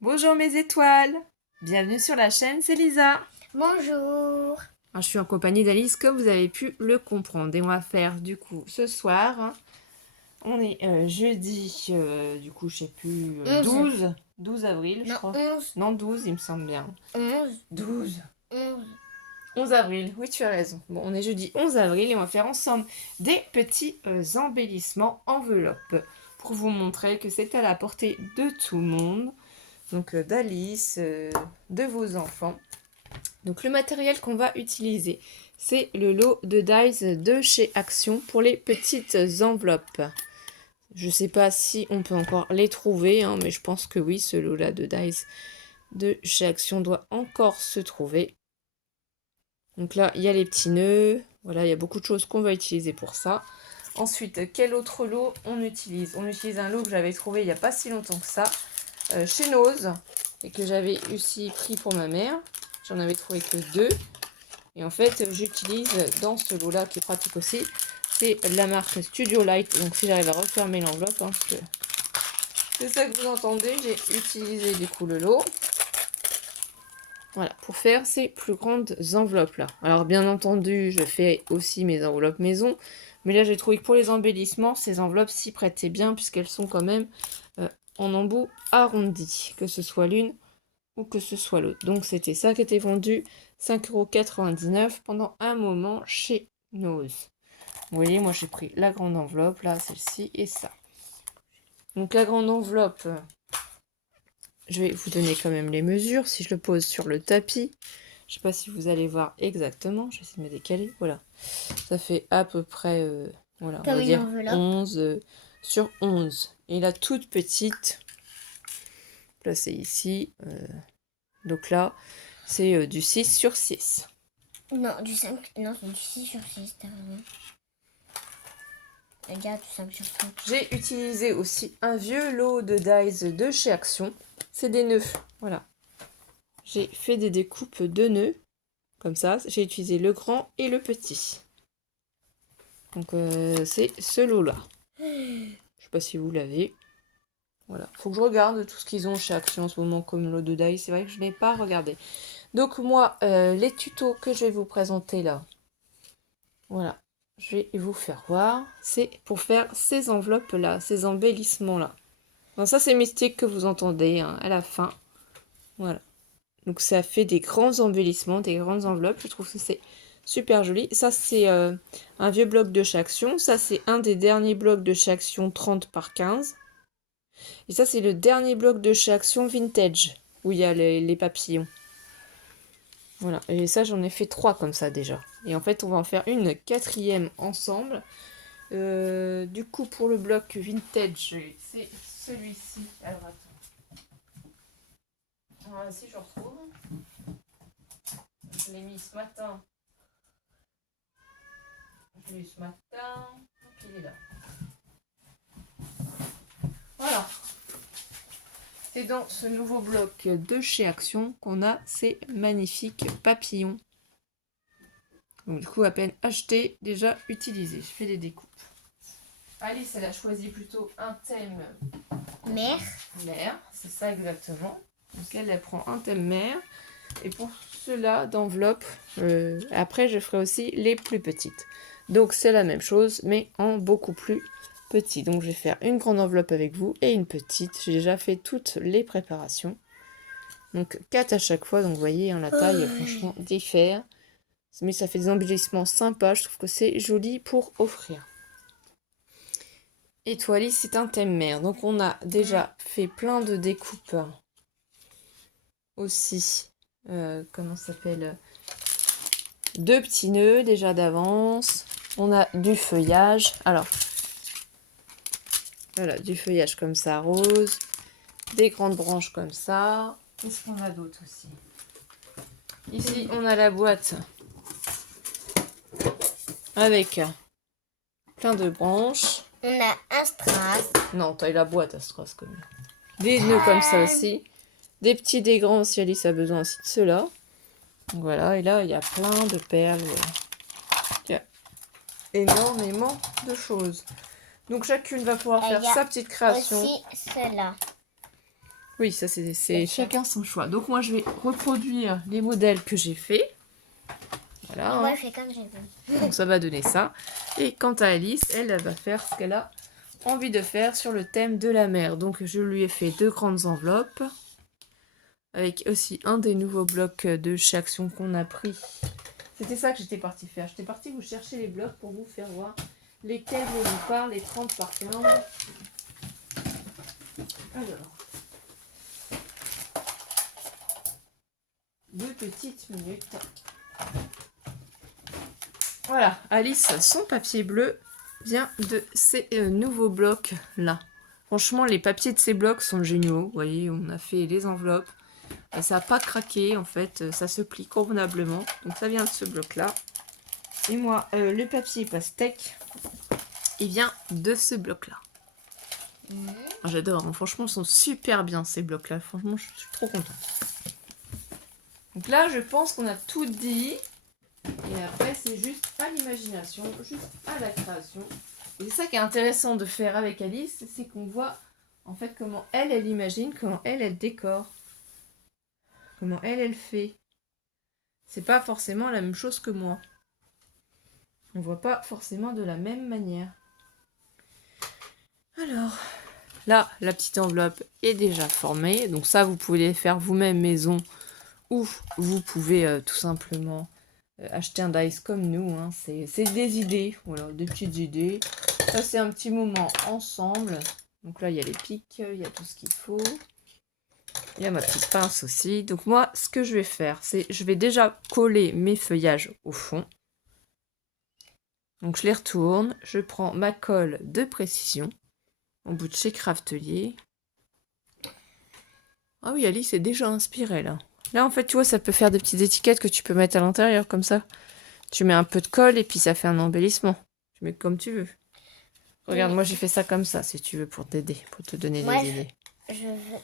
Bonjour mes étoiles, bienvenue sur la chaîne, c'est Lisa. Bonjour. Alors, je suis en compagnie d'Alice comme vous avez pu le comprendre et on va faire du coup ce soir, on est jeudi, du coup je sais plus, 11. 12 avril je Non, crois. 11. Non 12 il me semble bien. 11. 12. 11. 11 avril, oui tu as raison. Bon on est jeudi 11 avril et on va faire ensemble des petits embellissements enveloppes pour vous montrer que c'est à la portée de tout le monde. Donc d'Alice, de vos enfants. Donc le matériel qu'on va utiliser, c'est le lot de dies de chez Action pour les petites enveloppes. Je ne sais pas si on peut encore les trouver, hein, mais je pense que oui, ce lot-là de dies de chez Action doit encore se trouver. Donc là, il y a les petits nœuds. Voilà, il y a beaucoup de choses qu'on va utiliser pour ça. Ensuite, quel autre lot on utilise? On utilise un lot que j'avais trouvé il n'y a pas si longtemps que ça, chez Nose, et que j'avais aussi pris pour ma mère. J'en avais trouvé que 2. Et en fait, j'utilise dans ce lot-là, qui est pratique aussi, c'est la marque Studio Light. Donc si j'arrive à refermer l'enveloppe, hein, parce que c'est ça que vous entendez, j'ai utilisé du coup le lot. Voilà, pour faire ces plus grandes enveloppes-là. Alors bien entendu, je fais aussi mes enveloppes maison. Mais là, j'ai trouvé que pour les embellissements, ces enveloppes s'y prêtaient bien, puisqu'elles sont quand même en embout arrondi, que ce soit l'une ou que ce soit l'autre. Donc c'était ça qui était vendu 5,99 € pendant un moment chez Nose. Vous voyez, moi j'ai pris la grande enveloppe, là, celle-ci et ça. Donc la grande enveloppe, je vais vous donner quand même les mesures. Si je le pose sur le tapis, je ne sais pas si vous allez voir exactement, je vais essayer de me décaler, voilà. Ça fait à peu près, voilà, on va dire 11 sur 11. Et la toute petite, placée ici, donc là, c'est du 6 sur 6. Non, du 5. Non, c'est du 6 sur 6, t'as raison. Regarde, du 5 sur 5. J'ai utilisé aussi un vieux lot de dies de chez Action. C'est des nœuds, voilà. J'ai fait des découpes de nœuds, comme ça. J'ai utilisé le grand et le petit. Donc c'est ce lot-là. Je sais pas si vous l'avez. Voilà. Faut que je regarde tout ce qu'ils ont chez Action en ce moment comme lot de dies. C'est vrai que je n'ai pas regardé. Donc moi, les tutos que je vais vous présenter là, voilà, je vais vous faire voir. C'est pour faire ces enveloppes-là, ces embellissements-là. Donc ça, c'est Mystique que vous entendez hein, à la fin. Voilà. Donc ça fait des grands embellissements, des grandes enveloppes. Je trouve que c'est super joli. Ça, c'est un vieux bloc de chez Action. Ça, c'est un des derniers blocs de chez Action 30 par 15. Et ça, c'est le dernier bloc de chez Action Vintage, où il y a les papillons. Voilà. Et ça, j'en ai fait 3 comme ça déjà. Et en fait, on va en faire une quatrième ensemble. Du coup, pour le bloc Vintage, c'est celui-ci. Alors, attends. Ah, si je retrouve. Je l'ai mis ce matin. Je l'ai eu ce matin. Donc il est là. Voilà. C'est dans ce nouveau bloc de chez Action qu'on a ces magnifiques papillons. Donc du coup, à peine acheté, déjà utilisé. Je fais des découpes. Alice, elle a choisi plutôt un thème Mère. mer. C'est ça exactement. Donc elle prend un thème mer. Et pour cela d'enveloppe, après je ferai aussi les plus petites. Donc c'est la même chose, mais en beaucoup plus petit. Donc je vais faire une grande enveloppe avec vous et une petite. J'ai déjà fait toutes les préparations. Donc 4 à chaque fois, donc vous voyez, hein, la taille franchement diffère. Mais ça fait des embellissements sympas, je trouve que c'est joli pour offrir. Étoile, c'est un thème mer. Donc on a déjà fait plein de découpes aussi. Comment ça s'appelle? 2 petits nœuds déjà d'avance. On a du feuillage. Alors, voilà, du feuillage comme ça, rose. Des grandes branches comme ça. Qu'est-ce qu'on a d'autre aussi? Ici, on a la boîte avec plein de branches. On a un strass. Non, taille la boîte à strass comme des nœuds comme ça aussi. Des petits, des grands si Alice a besoin aussi de ceux-là. Voilà, et là, il y a plein de perles. Il y a énormément de choses. Donc chacune va pouvoir faire sa petite création. Aussi cela. Oui, ça c'est chacun son choix. Donc moi je vais reproduire les modèles que j'ai faits. Voilà. Et moi, je fais comme j'ai vu. Donc ça va donner ça. Et quant à Alice, elle va faire ce qu'elle a envie de faire sur le thème de la mer. Donc je lui ai fait 2 grandes enveloppes. Avec aussi un des nouveaux blocs de chez Action qu'on a pris. C'était ça que j'étais partie faire. J'étais partie vous chercher les blocs pour vous faire voir lesquels je vous parle, les 30 par 15. Alors. 2 petites minutes. Voilà, Alice, son papier bleu vient de ces nouveaux blocs là. Franchement, les papiers de ces blocs sont géniaux. Vous voyez, on a fait les enveloppes. Ça n'a pas craqué en fait, ça se plie convenablement. Donc ça vient de ce bloc là. Et moi, le papier pastèque, il vient de ce bloc là. J'adore, hein. Franchement, ils sont super bien ces blocs là. Franchement, je suis trop contente. Donc là, je pense qu'on a tout dit. Et après, c'est juste à l'imagination, juste à la création. Et c'est ça qui est intéressant de faire avec Alice, c'est qu'on voit en fait comment elle imagine, comment elle décore. Comment elle fait. C'est pas forcément la même chose que moi. On voit pas forcément de la même manière. Alors, là, la petite enveloppe est déjà formée. Donc ça, vous pouvez les faire vous-même maison. Ou vous pouvez tout simplement acheter un dice comme nous. Hein. C'est des idées. Voilà, des petites idées. Passer un petit moment ensemble. Donc là, il y a les pics, il y a tout ce qu'il faut. Il y a ma petite pince aussi. Donc moi, ce que je vais faire, c'est je vais déjà coller mes feuillages au fond. Donc je les retourne. Je prends ma colle de précision. Au bout de chez Craftelier. Ah oui, Alice est déjà inspirée là. Là, en fait, tu vois, ça peut faire des petites étiquettes que tu peux mettre à l'intérieur comme ça. Tu mets un peu de colle et puis ça fait un embellissement. Tu mets comme tu veux. Regarde, moi j'ai fait ça comme ça, si tu veux, pour t'aider, pour te donner des idées. Je veux...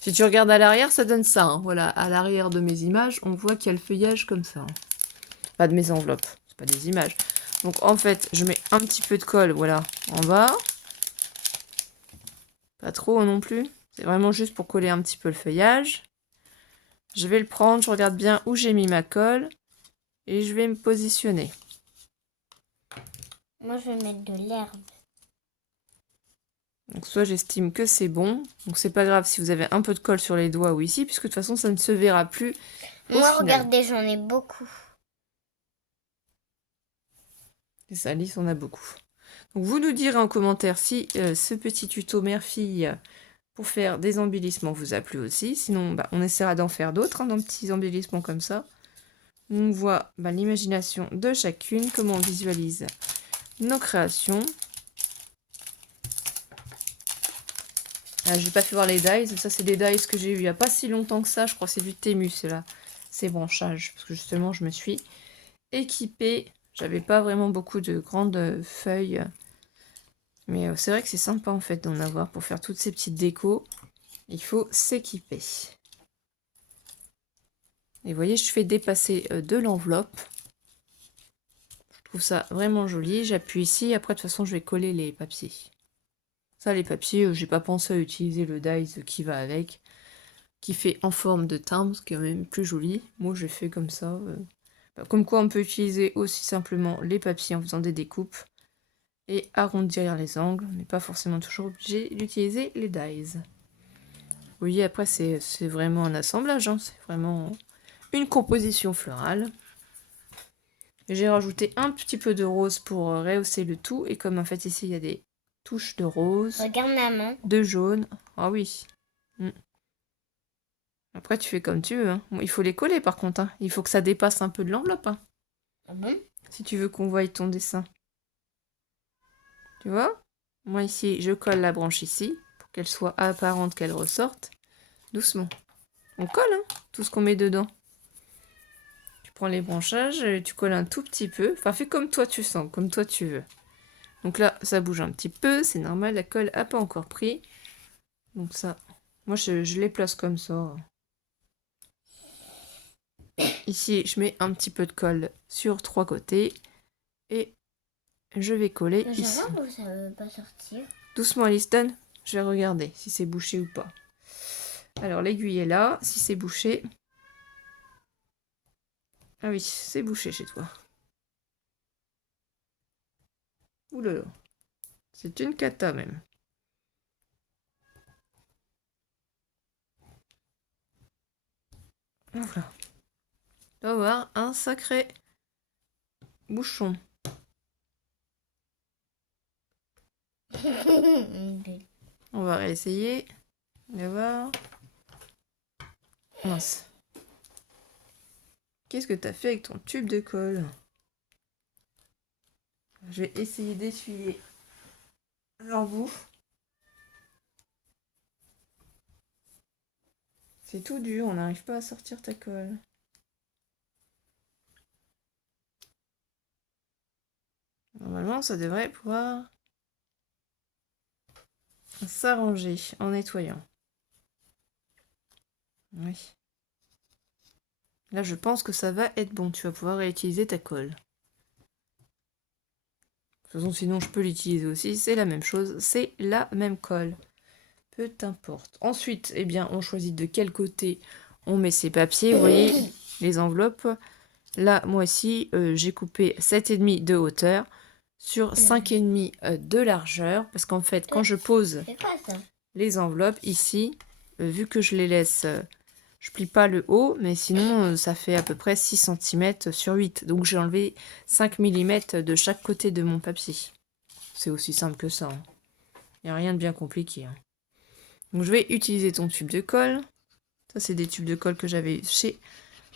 Si tu regardes à l'arrière, ça donne ça. Hein. Voilà, à l'arrière de mes images, on voit qu'il y a le feuillage comme ça. Hein. Pas de mes enveloppes, c'est pas des images. Donc en fait, je mets un petit peu de colle, voilà, en bas. Pas trop non plus. C'est vraiment juste pour coller un petit peu le feuillage. Je vais le prendre, je regarde bien où j'ai mis ma colle. Et je vais me positionner. Moi, je vais mettre de l'herbe. Donc soit j'estime que c'est bon. Donc c'est pas grave si vous avez un peu de colle sur les doigts ou ici, puisque de toute façon ça ne se verra plus. Moi, regardez, j'en ai beaucoup. C'est ça, Alice, on a beaucoup. Donc vous nous direz en commentaire si ce petit tuto mère-fille pour faire des embellissements vous a plu aussi. Sinon, on essaiera d'en faire d'autres, hein, dans petits embellissements comme ça. On voit l'imagination de chacune, comment on visualise nos créations. Ah, je n'ai pas fait voir les dies. Ça, c'est des dies que j'ai eu il n'y a pas si longtemps que ça. Je crois que c'est du Temu, c'est là. Ces branchages. Parce que justement, je me suis équipée. J'avais pas vraiment beaucoup de grandes feuilles. Mais c'est vrai que c'est sympa en fait d'en avoir pour faire toutes ces petites décos. Il faut s'équiper. Et vous voyez, je fais dépasser de l'enveloppe. Je trouve ça vraiment joli. J'appuie ici. Après, de toute façon, je vais coller les papiers. Ça, les papiers, j'ai pas pensé à utiliser le dies qui va avec. Qui fait en forme de timbre, ce qui est même plus joli. Moi, j'ai fait comme ça. Comme quoi, on peut utiliser aussi simplement les papiers en faisant des découpes. Et arrondir les angles. On n'est pas forcément toujours obligé d'utiliser les dies. Vous voyez, après, c'est vraiment un assemblage. Hein. C'est vraiment une composition florale. J'ai rajouté un petit peu de rose pour rehausser le tout. Et comme en fait ici, il y a des touches de rose. Regarde maman. De jaune. Ah oui. Après, tu fais comme tu veux. Hein. Bon, il faut les coller par contre. Hein. Il faut que ça dépasse un peu de l'enveloppe. Hein. Ah bon? Si tu veux qu'on voie ton dessin. Tu vois? Moi ici, je colle la branche ici. Pour qu'elle soit apparente, qu'elle ressorte. Doucement. On colle hein, tout ce qu'on met dedans. Tu prends les branchages, tu colles un tout petit peu. Enfin, fais comme toi tu sens, comme toi tu veux. Donc là, ça bouge un petit peu. C'est normal, la colle n'a pas encore pris. Donc ça, moi je les place comme ça. Ici, je mets un petit peu de colle sur 3 côtés. Et je vais coller ici. Ça veut pas sortir. Doucement, Alice, donne. Je vais regarder si c'est bouché ou pas. Alors, l'aiguille est là. Si c'est bouché... Ah oui, c'est bouché chez toi. Ouh là là. C'est une cata même. Voilà. On va voir un sacré bouchon. On va réessayer. On va voir. Mince. Qu'est-ce que t'as fait avec ton tube de colle? Je vais essayer d'essuyer l'embout. C'est tout dur, on n'arrive pas à sortir ta colle. Normalement, ça devrait pouvoir s'arranger en nettoyant. Oui. Là, je pense que ça va être bon. Tu vas pouvoir réutiliser ta colle. De toute façon, sinon, je peux l'utiliser aussi. C'est la même chose. C'est la même colle. Peu importe. Ensuite, eh bien, on choisit de quel côté on met ses papiers. Vous voyez, les enveloppes. Là, moi aussi, j'ai coupé 7,5 de hauteur sur 5,5 de largeur. Parce qu'en fait, quand je pose les enveloppes ici, vu que je les laisse... je plie pas le haut, mais sinon, ça fait à peu près 6 cm sur 8. Donc, j'ai enlevé 5 mm de chaque côté de mon papier. C'est aussi simple que ça. Il n'y a rien de bien compliqué. Donc, je vais utiliser ton tube de colle. Ça, c'est des tubes de colle que j'avais chez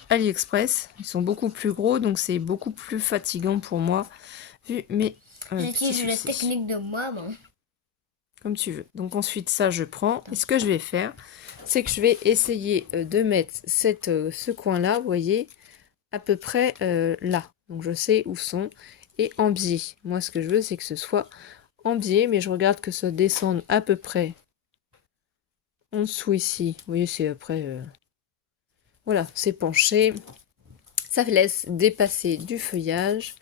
AliExpress. Ils sont beaucoup plus gros, donc c'est beaucoup plus fatigant pour moi. Vu mes j'utilise la technique de moi, bon. Comme tu veux. Donc ensuite, ça, je prends. Et ce que je vais faire, c'est que je vais essayer de mettre ce coin-là, vous voyez, à peu près là. Donc je sais où sont. Et en biais. Moi, ce que je veux, c'est que ce soit en biais, mais je regarde que ça descende à peu près en dessous ici. Vous voyez, c'est après... Voilà, c'est penché. Ça laisse dépasser du feuillage.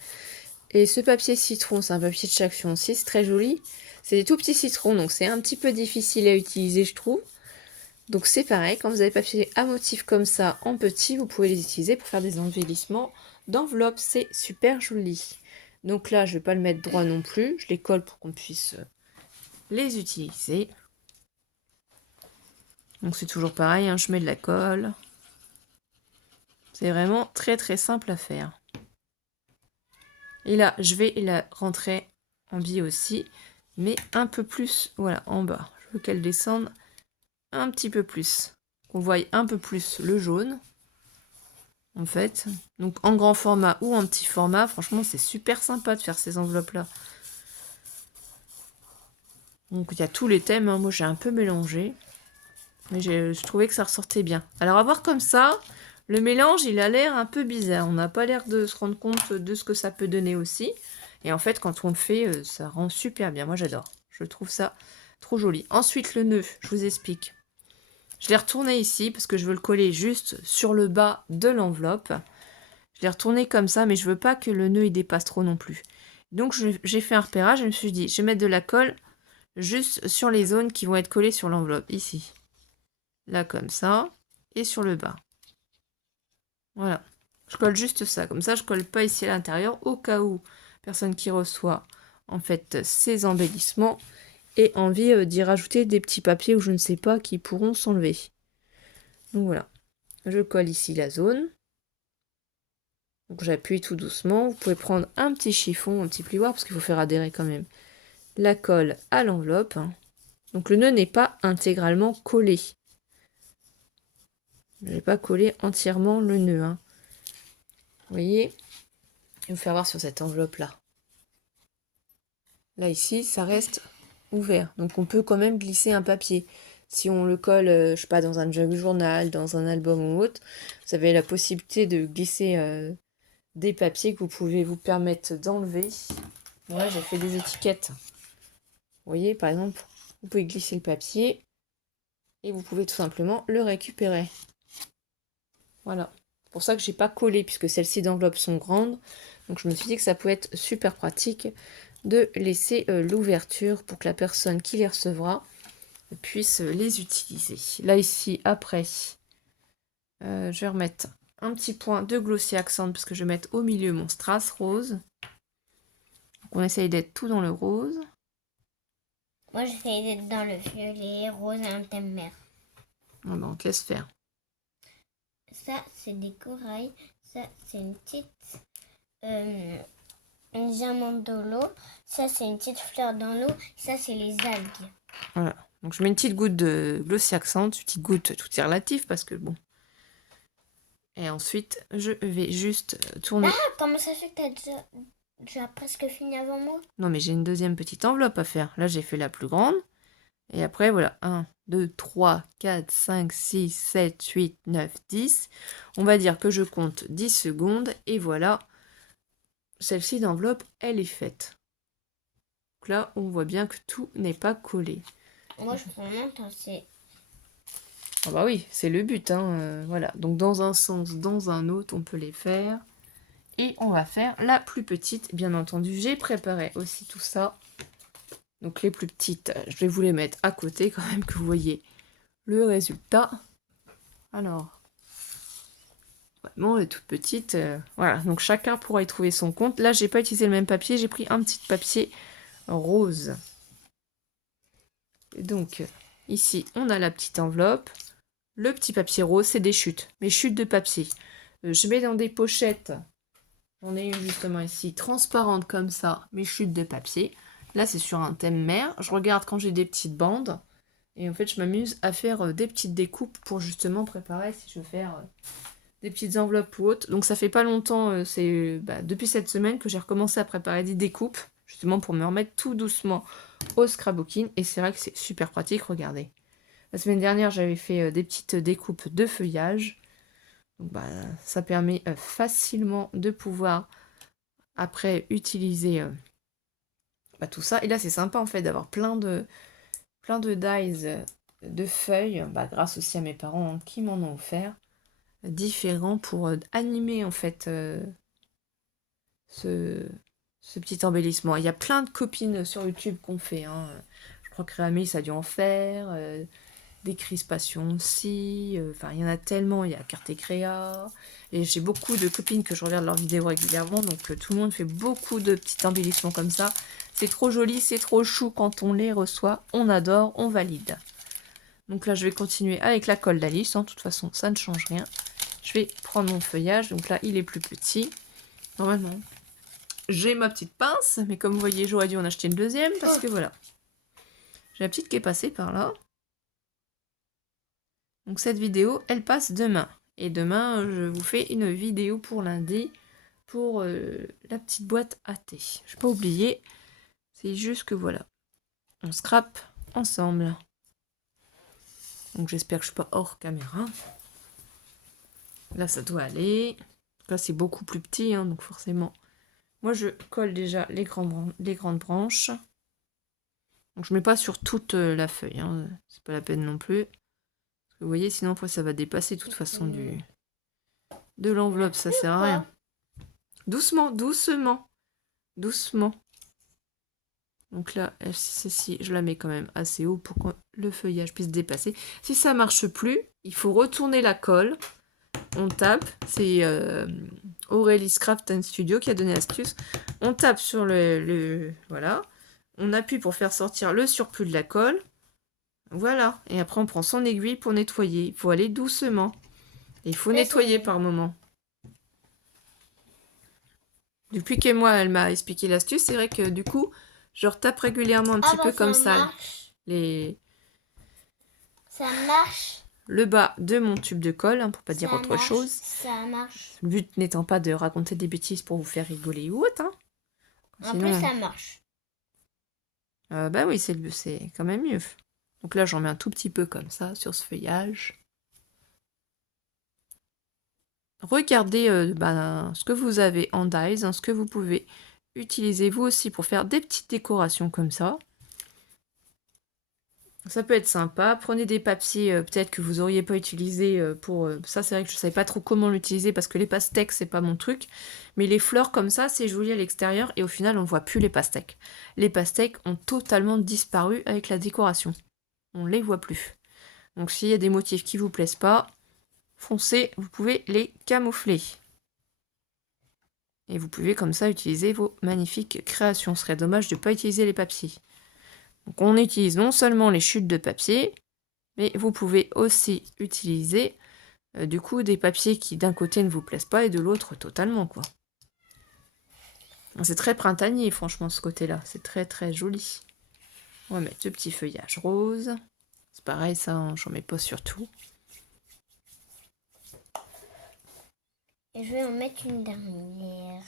Et ce papier citron, c'est un papier de Chaction aussi, c'est très joli. C'est des tout petits citrons, donc c'est un petit peu difficile à utiliser, je trouve. Donc c'est pareil, quand vous avez papier à motif comme ça, en petit, vous pouvez les utiliser pour faire des embellissements d'enveloppe. C'est super joli. Donc là, je ne vais pas le mettre droit non plus. Je les colle pour qu'on puisse les utiliser. Donc c'est toujours pareil, hein, je mets de la colle. C'est vraiment très très simple à faire. Et là, je vais la rentrer en biais aussi, mais un peu plus, voilà, en bas. Je veux qu'elle descende un petit peu plus. Qu'on voie un peu plus le jaune, en fait. Donc en grand format ou en petit format, franchement, c'est super sympa de faire ces enveloppes-là. Donc il y a tous les thèmes, hein. Moi j'ai un peu mélangé, mais je trouvais que ça ressortait bien. Alors à voir comme ça, le mélange, il a l'air un peu bizarre. On n'a pas l'air de se rendre compte de ce que ça peut donner aussi. Et en fait, quand on le fait, ça rend super bien. Moi, j'adore. Je trouve ça trop joli. Ensuite, le nœud, je vous explique. Je l'ai retourné ici parce que je veux le coller juste sur le bas de l'enveloppe. Je l'ai retourné comme ça, mais je veux pas que le nœud il dépasse trop non plus. Donc, j'ai fait un repérage. Je me suis dit, je vais mettre de la colle juste sur les zones qui vont être collées sur l'enveloppe. Ici. Là, comme ça. Et sur le bas. Voilà. Je colle juste ça. Comme ça, je colle pas ici à l'intérieur au cas où personne qui reçoit en fait ces embellissements ait envie d'y rajouter des petits papiers ou je ne sais pas qui pourront s'enlever. Donc voilà. Je colle ici la zone. Donc j'appuie tout doucement. Vous pouvez prendre un petit chiffon, un petit plioir parce qu'il faut faire adhérer quand même la colle à l'enveloppe. Donc le nœud n'est pas intégralement collé. Je n'ai pas collé entièrement le nœud. Vous voyez? Je vais vous faire voir sur cette enveloppe-là. Là, ici, ça reste ouvert. Donc, on peut quand même glisser un papier. Si on le colle, je sais pas, dans un jug journal, dans un album ou autre, vous avez la possibilité de glisser des papiers que vous pouvez vous permettre d'enlever. Moi, j'ai fait des étiquettes. Vous voyez, par exemple, vous pouvez glisser le papier et vous pouvez tout simplement le récupérer. Voilà. C'est pour ça que j'ai pas collé, puisque celles-ci d'enveloppe sont grandes. Donc, je me suis dit que ça pouvait être super pratique de laisser l'ouverture pour que la personne qui les recevra puisse les utiliser. Là, ici, après, je vais remettre un petit point de Glossy Accent parce que je vais mettre au milieu mon strass rose. Donc, on essaye d'être tout dans le rose. Moi, j'essaie d'être dans le violet, rose et un thème mer. Ah ben, on te laisse faire. Ça, c'est des corails. Ça, c'est une petite... une diamante dans l'eau. Ça, c'est une petite fleur dans l'eau. Ça, c'est les algues. Voilà. Donc, je mets une petite goutte de Glossy Accent. Une petite goutte, tout est relatif parce que bon. Et ensuite, je vais juste tourner. Ah, comment ça fait que t'as déjà presque fini avant moi? Non, mais j'ai une deuxième petite enveloppe à faire. Là, j'ai fait la plus grande. Et après, voilà. 1, 2, 3, 4, 5, 6, 7, 8, 9, 10. On va dire que je compte 10 secondes. Et voilà. Celle-ci d'enveloppe, elle est faite. Donc là, on voit bien que tout n'est pas collé. Moi, je prends mon temps, c'est... Ah bah oui, c'est le but, hein. Voilà. Donc dans un sens, dans un autre, on peut les faire. Et on va faire la plus petite, bien entendu. J'ai préparé aussi tout ça. Donc les plus petites, je vais vous les mettre à côté quand même, que vous voyez le résultat. Alors, vraiment les toutes petites, voilà. Donc chacun pourra y trouver son compte. Là, j'ai pas utilisé le même papier, j'ai pris un petit papier rose. Et donc, ici, on a la petite enveloppe. Le petit papier rose, c'est des chutes, mes chutes de papier. Je mets dans des pochettes. J'en ai une justement ici, transparente comme ça, mes chutes de papier. Là, c'est sur un thème mer. Je regarde quand j'ai des petites bandes. Et en fait, je m'amuse à faire des petites découpes pour justement préparer si je veux faire des petites enveloppes ou autres. Donc ça fait pas longtemps, c'est depuis cette semaine que j'ai recommencé à préparer des découpes, justement pour me remettre tout doucement au scrapbooking. Et c'est vrai que c'est super pratique, regardez. La semaine dernière, j'avais fait des petites découpes de feuillage. Donc, ça permet facilement de pouvoir après utiliser tout ça. Et là, c'est sympa en fait d'avoir plein de dies de feuilles, grâce aussi à mes parents qui m'en ont offert, différents pour animer en fait ce petit embellissement. Il y a plein de copines sur YouTube qu'on fait. Je crois que Réami, ça a dû en faire. Des crispations aussi, enfin il y en a tellement, il y a Carte Créa, et j'ai beaucoup de copines que je regarde leurs vidéos régulièrement, donc tout le monde fait beaucoup de petits embellissements comme ça. C'est trop joli, c'est trop chou quand on les reçoit, on adore, on valide. Donc là je vais continuer avec la colle d'Alice, de toute façon ça ne change rien. Je vais prendre mon feuillage, donc là il est plus petit, normalement. J'ai ma petite pince, mais comme vous voyez j'aurais dû en acheter une deuxième, parce que voilà. J'ai la petite qui est passée par là. Donc cette vidéo, elle passe demain. Et demain, je vous fais une vidéo pour lundi pour la petite boîte à thé. Je n'ai pas oublié. C'est juste que voilà. On scrape ensemble. Donc j'espère que je ne suis pas hors caméra. Là, ça doit aller. Là, c'est beaucoup plus petit, donc forcément. Moi, je colle déjà les grandes branches. Donc je ne mets pas sur toute la feuille. C'est pas la peine non plus. Vous voyez, sinon après ça va dépasser de toute façon de l'enveloppe, ça sert à rien. Doucement, doucement, doucement. Donc là, celle-ci, je la mets quand même assez haut pour que le feuillage puisse dépasser. Si ça marche plus, il faut retourner la colle. On tape, c'est Aurélie Craft and Studio qui a donné l'astuce. On tape sur voilà. On appuie pour faire sortir le surplus de la colle. Voilà, et après on prend son aiguille pour nettoyer. Il faut aller doucement. Et il faut nettoyer par moment. Depuis que moi, elle m'a expliqué l'astuce, c'est vrai que du coup, je retape régulièrement un petit peu comme ça. Ça marche. Le bas de mon tube de colle, pour pas dire autre chose. Ça marche. Le but n'étant pas de raconter des bêtises pour vous faire rigoler ou autre. En plus, ça marche. Oui, c'est quand même mieux. Donc là, j'en mets un tout petit peu comme ça sur ce feuillage. Regardez ce que vous avez en dies, ce que vous pouvez utiliser vous aussi pour faire des petites décorations comme ça. Ça peut être sympa. Prenez des papiers peut-être que vous n'auriez pas utilisé pour... ça, c'est vrai que je ne savais pas trop comment l'utiliser parce que les pastèques, c'est pas mon truc. Mais les fleurs comme ça, c'est joli à l'extérieur et au final, on ne voit plus les pastèques. Les pastèques ont totalement disparu avec la décoration. on ne les voit plus. Donc s'il y a des motifs qui vous plaisent pas, foncez, vous pouvez les camoufler. Et vous pouvez comme ça utiliser vos magnifiques créations. Ce serait dommage de ne pas utiliser les papiers. Donc on utilise non seulement les chutes de papier, mais vous pouvez aussi utiliser du coup des papiers qui d'un côté ne vous plaisent pas et de l'autre totalement quoi. C'est très printanier franchement ce côté-là, c'est très très joli. On va mettre ce petit feuillage rose. C'est pareil ça, hein, j'en mets pas sur tout. Et je vais en mettre une dernière.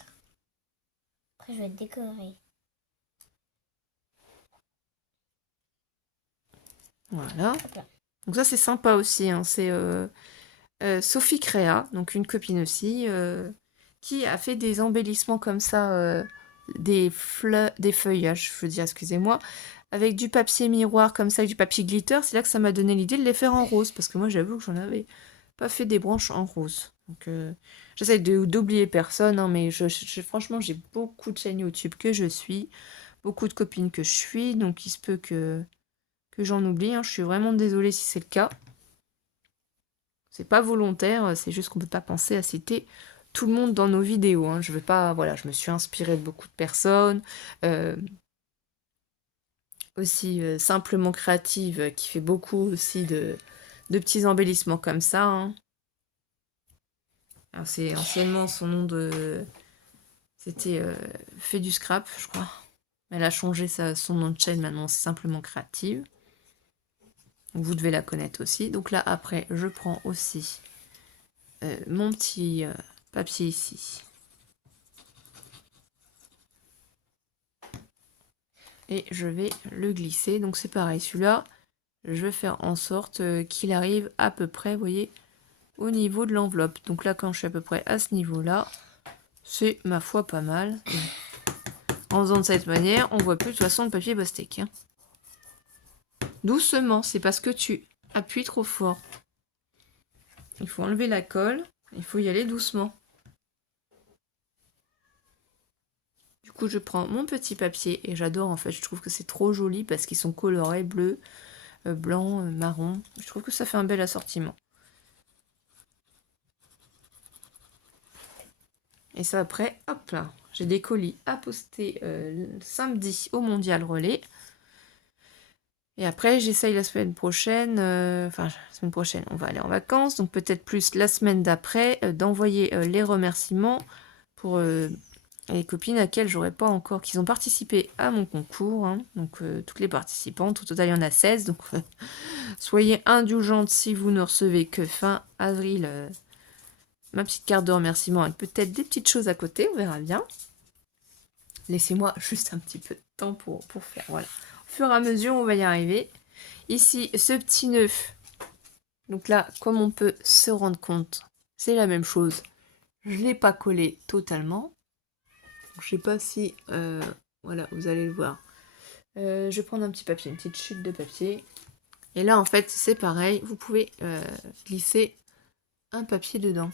Après je vais décorer. Voilà. Hop là. Donc ça c'est sympa aussi, hein. C'est Sophie Créa, donc une copine aussi, qui a fait des embellissements comme ça, des feuillages, je veux dire, excusez-moi, avec du papier miroir comme ça, avec du papier glitter. C'est là que ça m'a donné l'idée de les faire en rose, parce que moi j'avoue que j'en avais pas fait des branches en rose. Donc j'essaie d'oublier personne, hein, mais franchement j'ai beaucoup de chaînes YouTube que je suis, beaucoup de copines que je suis, donc il se peut que j'en oublie, hein. Je suis vraiment désolée si c'est le cas. C'est pas volontaire, c'est juste qu'on peut pas penser à citer tout le monde dans nos vidéos, hein. Je veux pas, voilà, je me suis inspirée de beaucoup de personnes, aussi simplement créative, qui fait beaucoup aussi de petits embellissements comme ça, hein. Alors c'est anciennement son nom de... C'était fait du scrap, je crois. Elle a changé son nom de chaîne, maintenant c'est simplement créative. Vous devez la connaître aussi. Donc là, après, je prends aussi mon petit papier ici. Et je vais le glisser. Donc c'est pareil, celui-là, je vais faire en sorte qu'il arrive à peu près, vous voyez, au niveau de l'enveloppe. Donc là, quand je suis à peu près à ce niveau-là, c'est ma foi pas mal. Et en faisant de cette manière, on voit plus de toute façon le papier pastèque, hein. Doucement, c'est parce que tu appuies trop fort. Il faut enlever la colle, il faut y aller doucement. Du coup, je prends mon petit papier et j'adore en fait, je trouve que c'est trop joli parce qu'ils sont colorés bleu, blanc, marron. Je trouve que ça fait un bel assortiment. Et ça après, hop là, j'ai des colis à poster samedi au Mondial Relais. Et après, j'essaye la semaine prochaine, enfin, la semaine prochaine, on va aller en vacances, donc peut-être plus la semaine d'après, d'envoyer les remerciements pour les copines à qui j'aurais pas encore, qui ont participé à mon concours, hein. Donc toutes les participantes, au total il y en a 16, donc soyez indulgentes si vous ne recevez que fin avril ma petite carte de remerciement avec peut-être des petites choses à côté, on verra bien. Laissez-moi juste un petit peu de temps pour faire, voilà. Au fur et à mesure, on va y arriver. Ici, ce petit nœud, donc là, comme on peut se rendre compte, c'est la même chose. Je ne l'ai pas collé totalement. Je sais pas si... voilà, vous allez le voir. Je vais prendre un petit papier, une petite chute de papier. Et là, en fait, c'est pareil. Vous pouvez glisser un papier dedans.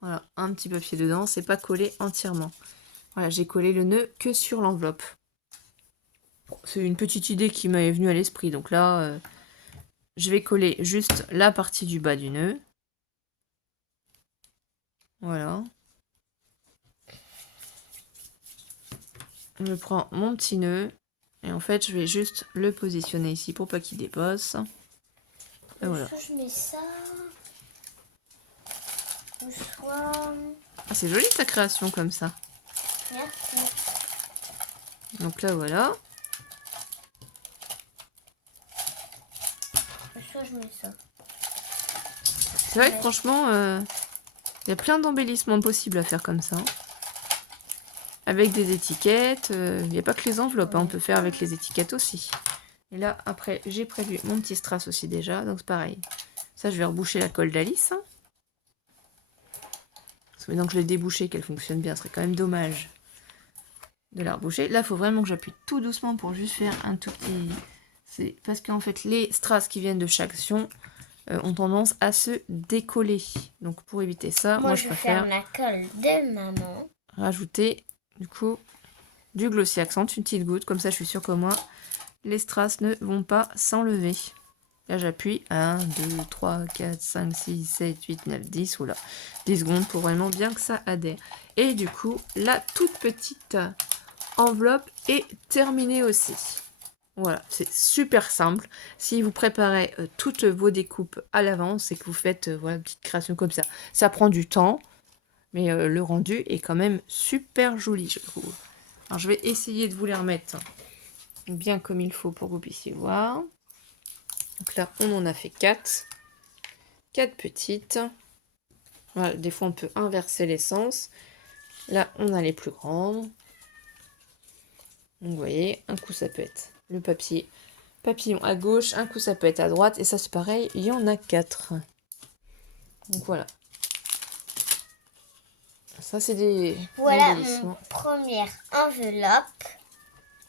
Voilà, un petit papier dedans. C'est pas collé entièrement. Voilà, j'ai collé le nœud que sur l'enveloppe. Bon, c'est une petite idée qui m'est venue à l'esprit. Donc là, je vais coller juste la partie du bas du nœud. Voilà. Je prends mon petit nœud. Et en fait, je vais juste le positionner ici pour pas qu'il dépasse. Et voilà. Soit je mets ça. Ou soit... Ah, c'est joli ta création comme ça. Merci. Donc là, voilà. Soit je mets ça. C'est vrai que franchement, il y a plein d'embellissements possibles à faire comme ça. Avec des étiquettes. Il n'y a pas que les enveloppes, hein, on peut faire avec les étiquettes aussi. Et là, après, j'ai prévu mon petit strass aussi déjà. Donc c'est pareil. Ça, je vais reboucher la colle d'Alice. Hein. Parce que maintenant que je l'ai débouchée, qu'elle fonctionne bien, ce serait quand même dommage de la reboucher. Là, il faut vraiment que j'appuie tout doucement pour juste faire un tout petit... C'est parce qu'en fait, les strass qui viennent de chaque action ont tendance à se décoller. Donc pour éviter ça, moi je préfère la colle de maman. Rajouter du coup du Glossy Accent, une petite goutte, comme ça je suis sûre qu'au moins les strass ne vont pas s'enlever. Là, j'appuie 1, 2, 3, 4, 5, 6, 7, 8, 9, 10. Oula, 10 secondes pour vraiment bien que ça adhère. Et du coup, la toute petite enveloppe est terminée aussi. Voilà, c'est super simple. Si vous préparez toutes vos découpes à l'avance et que vous faites voilà, une petite création comme ça prend du temps, mais le rendu est quand même super joli, je trouve. Alors, je vais essayer de vous les remettre bien comme il faut pour que vous puissiez voir. Donc là, on en a fait 4. 4 petites. Voilà, des fois, on peut inverser les sens. Là, on a les plus grandes. Donc, vous voyez, un coup, ça peut être le papillon à gauche. Un coup, ça peut être à droite. Et ça, c'est pareil, il y en a 4. Donc, voilà. Ça, c'est des Voilà embellissements. mon première enveloppe.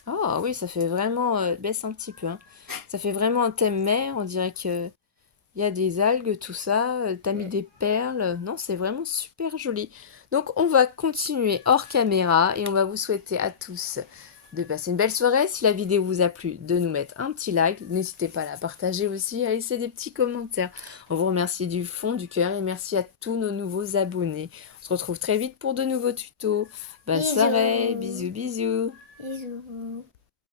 Ah oui, ça fait vraiment... baisse un petit peu. Hein. Ça fait vraiment un thème mer. On dirait que il y a des algues, tout ça. T'as mis des perles. Non, c'est vraiment super joli. Donc, on va continuer hors caméra. Et on va vous souhaiter à tous de passer une belle soirée. Si la vidéo vous a plu, de nous mettre un petit like. N'hésitez pas à la partager aussi, à laisser des petits commentaires. On vous remercie du fond du cœur. Et merci à tous nos nouveaux abonnés. On se retrouve très vite pour de nouveaux tutos. Bonne Bisous. soirée. Bisous, bisous. Bisous.